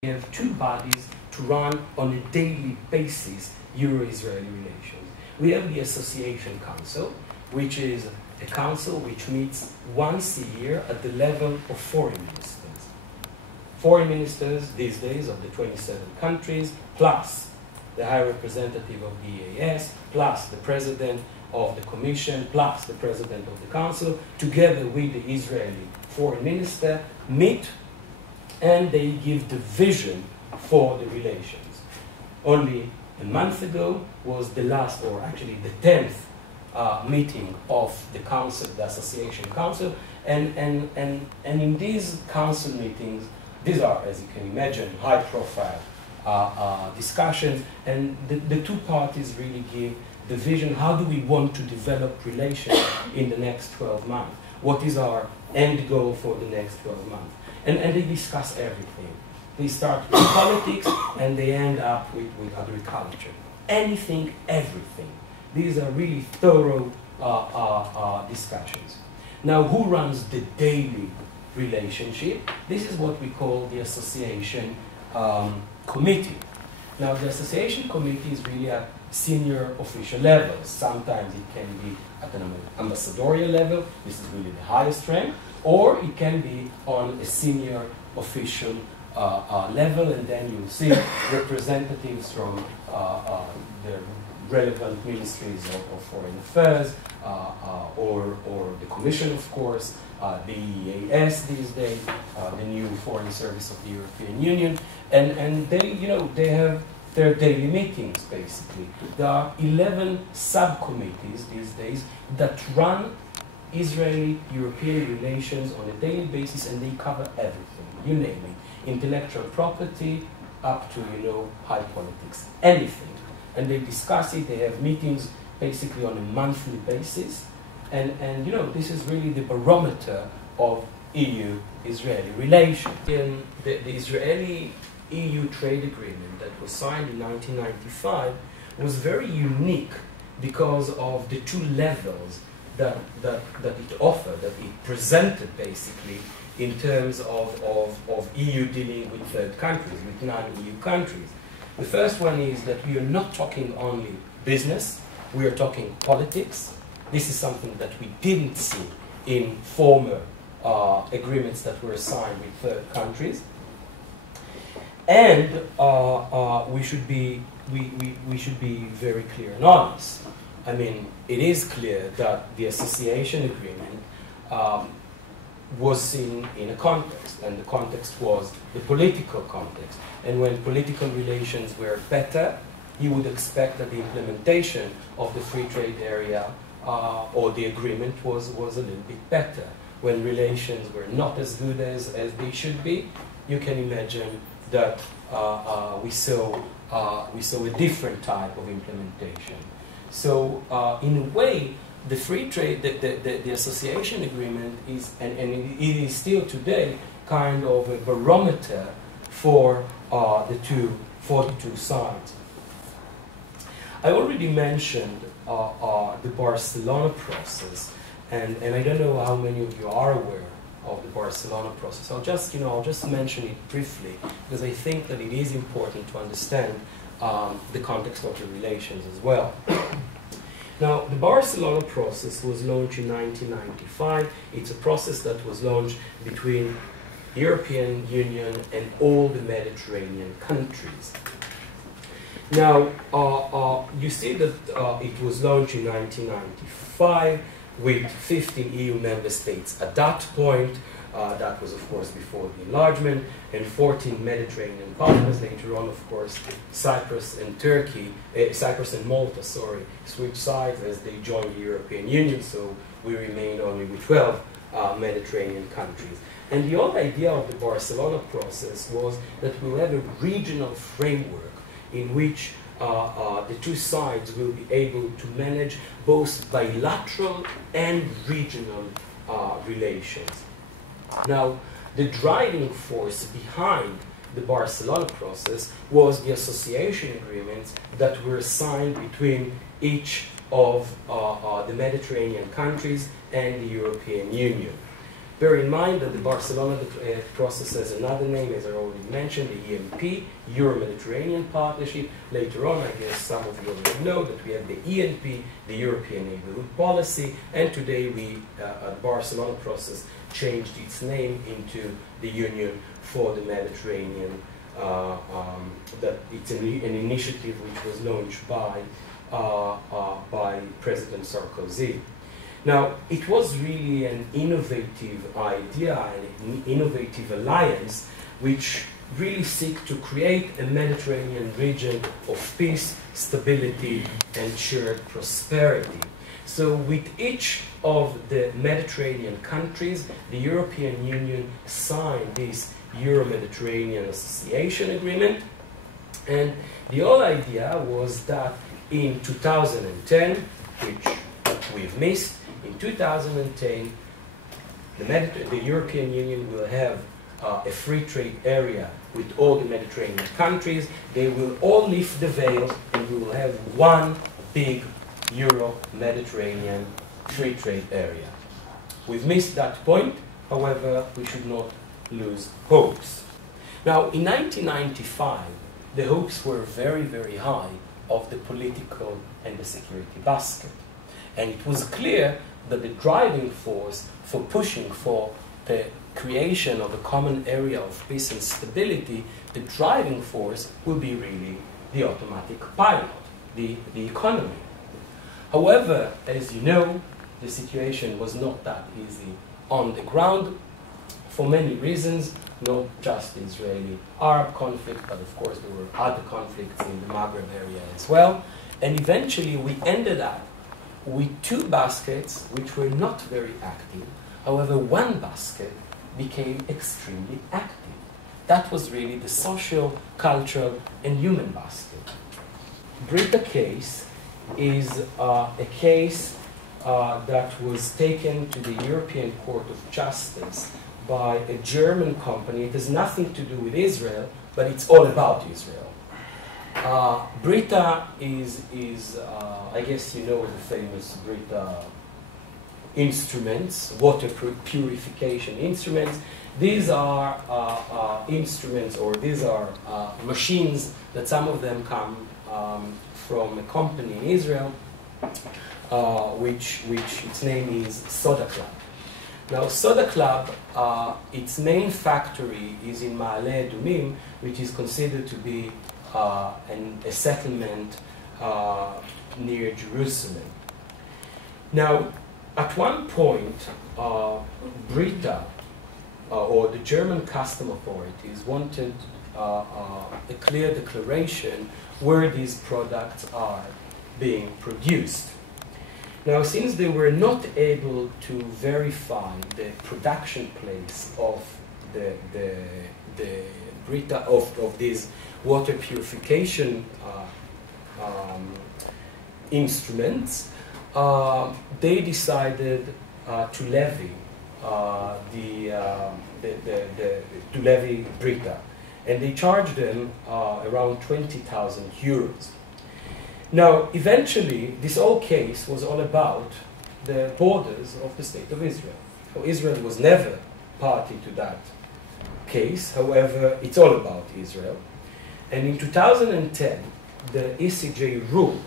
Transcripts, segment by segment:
We have two bodies to run on a daily basis Euro-Israeli relations. We have the Association Council, which is a council which meets once a year at the level of foreign ministers. Foreign ministers these days of the 27 countries, plus the High Representative of the EAS, plus the President of the Commission, plus the President of the Council, together with the Israeli Foreign Minister, meet and they give the vision for the relations. Only a month ago was the last, or actually the 10th meeting of the council, the Association Council, and in these council meetings, these are, as you can imagine, high-profile discussions, and the two parties really give the vision, how do we want to develop relations in the next 12 months? What is our end goal for the next 12 months? And they discuss everything. They start with politics and they end up with agriculture. Anything, everything. These are really thorough discussions. Now, who runs the daily relationship? This is what we call the Association Committee. Now, the Association Committee is really at senior official levels. Sometimes it can be at an ambassadorial level. This is really the highest rank. Or it can be on a senior official level, and then you'll see representatives from the relevant ministries of foreign affairs, or the Commission, of course, the EAS these days, the new Foreign Service of the European Union, and they have their daily meetings, basically. There are 11 subcommittees these days that run Israeli-European relations on a daily basis, and they cover everything, you name it. Intellectual property up to, high politics, anything. And they discuss it, they have meetings basically on a monthly basis, and this is really the barometer of EU-Israeli relations. In the Israeli-EU trade agreement that was signed in 1995 was very unique because of the two levels that it offered, that it presented basically in terms of EU dealing with third countries, with non-EU countries. The first one is that we are not talking only business, we are talking politics. This is something that we didn't see in former agreements that were signed with third countries. And we should be very clear and honest. I mean, it is clear that the association agreement was seen in a context, and the context was the political context. And when political relations were better, you would expect that the implementation of the free trade area or the agreement was a little bit better. When relations were not as good as they should be, you can imagine that we saw a different type of implementation. So, in a way, the free trade, the association agreement is, and it is still today, kind of a barometer for the two sides. I already mentioned the Barcelona process, and I don't know how many of you are aware of the Barcelona process. I'll just mention it briefly because I think that it is important to understand the context of the relations as well. Now, the Barcelona process was launched in 1995. It's a process that was launched between the European Union and all the Mediterranean countries. Now, you see that it was launched in 1995 with 15 EU member states at that point. That was, of course, before the enlargement, and 14 Mediterranean partners. Later on, of course, Cyprus and Malta, switched sides as they joined the European Union, so we remained only with 12 Mediterranean countries. And the whole idea of the Barcelona process was that we'll have a regional framework in which the two sides will be able to manage both bilateral and regional relations. Now, the driving force behind the Barcelona process was the association agreements that were signed between each of the Mediterranean countries and the European Union. Bear in mind that the Barcelona process has another name, as I already mentioned, the EMP, Euro-Mediterranean Partnership. Later on, I guess some of you already know that we have the ENP, the European Neighborhood Policy, and today we, the Barcelona process, changed its name into the Union for the Mediterranean. That it's an initiative which was launched by President Sarkozy. Now, it was really an innovative idea, an innovative alliance, which really seek to create a Mediterranean region of peace, stability, and shared prosperity. So with each of the Mediterranean countries, the European Union signed this Euro-Mediterranean Association Agreement, and the whole idea was that in 2010, which we've missed, in 2010, the European Union will have a free trade area with all the Mediterranean countries. They will all lift the veil, and we will have one big Euro-Mediterranean free trade area. We've missed that point, however, we should not lose hopes. Now, in 1995, the hopes were very, very high of the political and the security basket. And it was clear that the driving force for pushing for the creation of a common area of peace and stability, the driving force will be really the automatic pilot, the economy. However, as you know, the situation was not that easy on the ground for many reasons, not just the Israeli-Arab conflict, but of course there were other conflicts in the Maghreb area as well. And eventually we ended up with two baskets which were not very active. However, one basket became extremely active. That was really the social, cultural, and human basket. Brita case is a case that was taken to the European Court of Justice by a German company. It has nothing to do with Israel, but it's all about Israel. Brita is I guess you know the famous Brita instruments, water purification instruments. These are instruments, or these are machines that some of them come from a company in Israel, which its name is Soda Club. Now, Soda Club, its main factory is in Ma'ale Adumim, which is considered to be a settlement near Jerusalem. Now, at one point, Brita, or the German custom authorities, wanted a clear declaration where these products are being produced. Now, since they were not able to verify the production place of the Brita, of these water purification instruments, they decided to levy to levy Brita, and they charged them around 20,000 euros. Now, eventually, this whole case was all about the borders of the State of Israel. So Israel was never party to that case. However, it's all about Israel. And in 2010, the ECJ ruled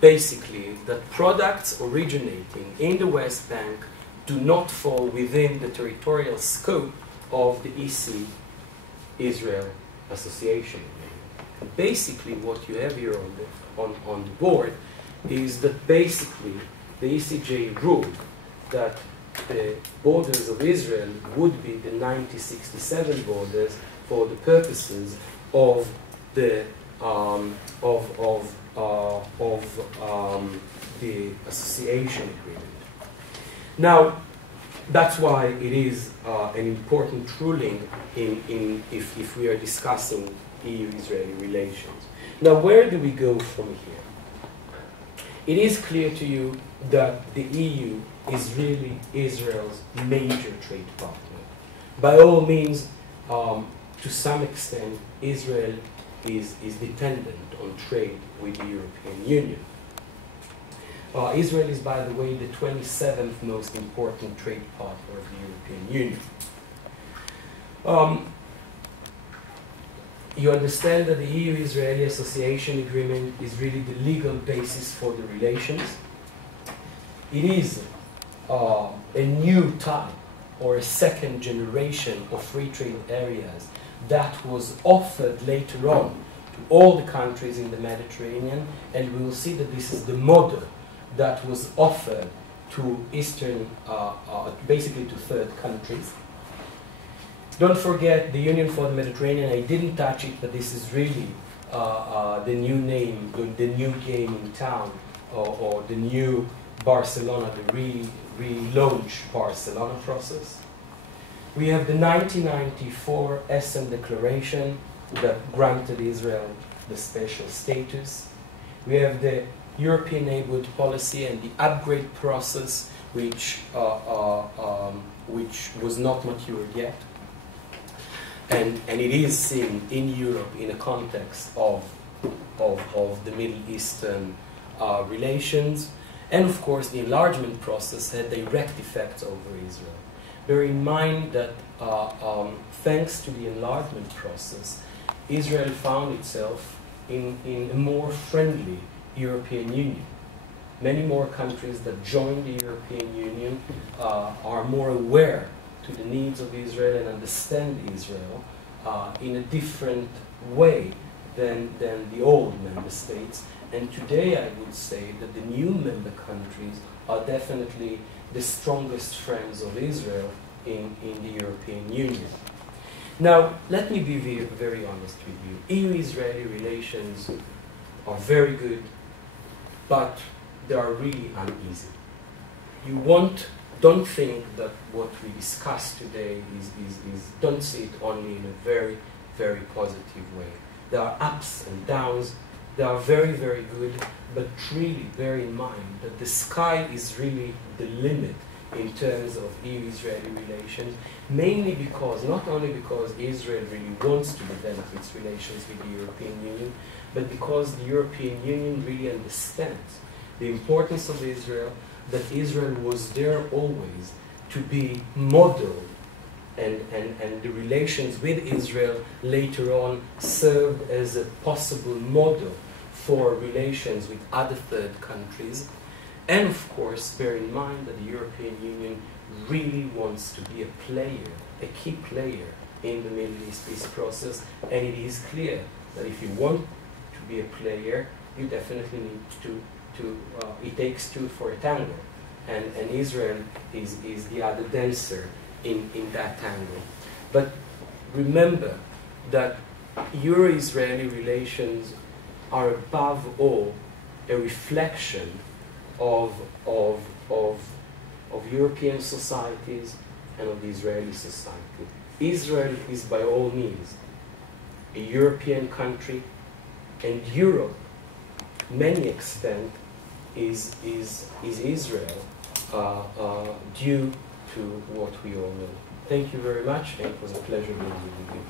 basically that products originating in the West Bank do not fall within the territorial scope of the EC-Israel Association. Basically, what you have here on the board is that basically the ECJ ruled that the borders of Israel would be the 1967 borders for the purposes of the the association agreement. Now, that's why it is an important ruling if we are discussing EU-Israeli relations. Now, where do we go from here? It is clear to you that the EU is really Israel's major trade partner. By all means, to some extent, Israel is dependent on trade with the European Union. Israel is, by the way, the 27th most important trade partner of the European Union. You understand that the EU-Israeli Association Agreement is really the legal basis for the relations. It is a new type or a second generation of free trade areas that was offered later on to all the countries in the Mediterranean, and we will see that this is the model that was offered to basically to third countries. Don't forget the Union for the Mediterranean. I didn't touch it, but this is really the new name, the new game in town, or the new Barcelona, the relaunch Barcelona process. We have the 1994 Essen Declaration that granted Israel the special status. We have the European neighborhood policy and the upgrade process, which was not matured yet. And it is seen in Europe in a context of the Middle Eastern relations. And of course, the enlargement process had direct effects over Israel. Bear in mind that thanks to the enlargement process, Israel found itself in a more friendly European Union. Many more countries that joined the European Union are more aware to the needs of Israel and understand Israel in a different way than the old member states. And today I would say that the new member countries are definitely the strongest friends of Israel in the European Union. Now, let me be very honest with you. EU-Israeli relations are very good, but they are really uneasy. Don't think that what we discuss today don't see it only in a very, very positive way. There are ups and downs. They are very, very good, but really bear in mind that the sky is really the limit in terms of EU-Israeli relations, mainly because, not only because Israel really wants to develop its relations with the European Union, but because the European Union really understands the importance of Israel, that Israel was there always to be modeled, and the relations with Israel later on served as a possible model for relations with other third countries. And of course, bear in mind that the European Union really wants to be a player, a key player in the Middle East peace process, and it is clear that if you want to be a player, you definitely need it takes two for a tango, and Israel is the other dancer in that tango. But remember that Euro-Israeli relations are above all a reflection of European societies and of the Israeli society. Israel is by all means a European country, and Europe, many extent, is Israel due to what we all know. Thank you very much, and it was a pleasure being with you.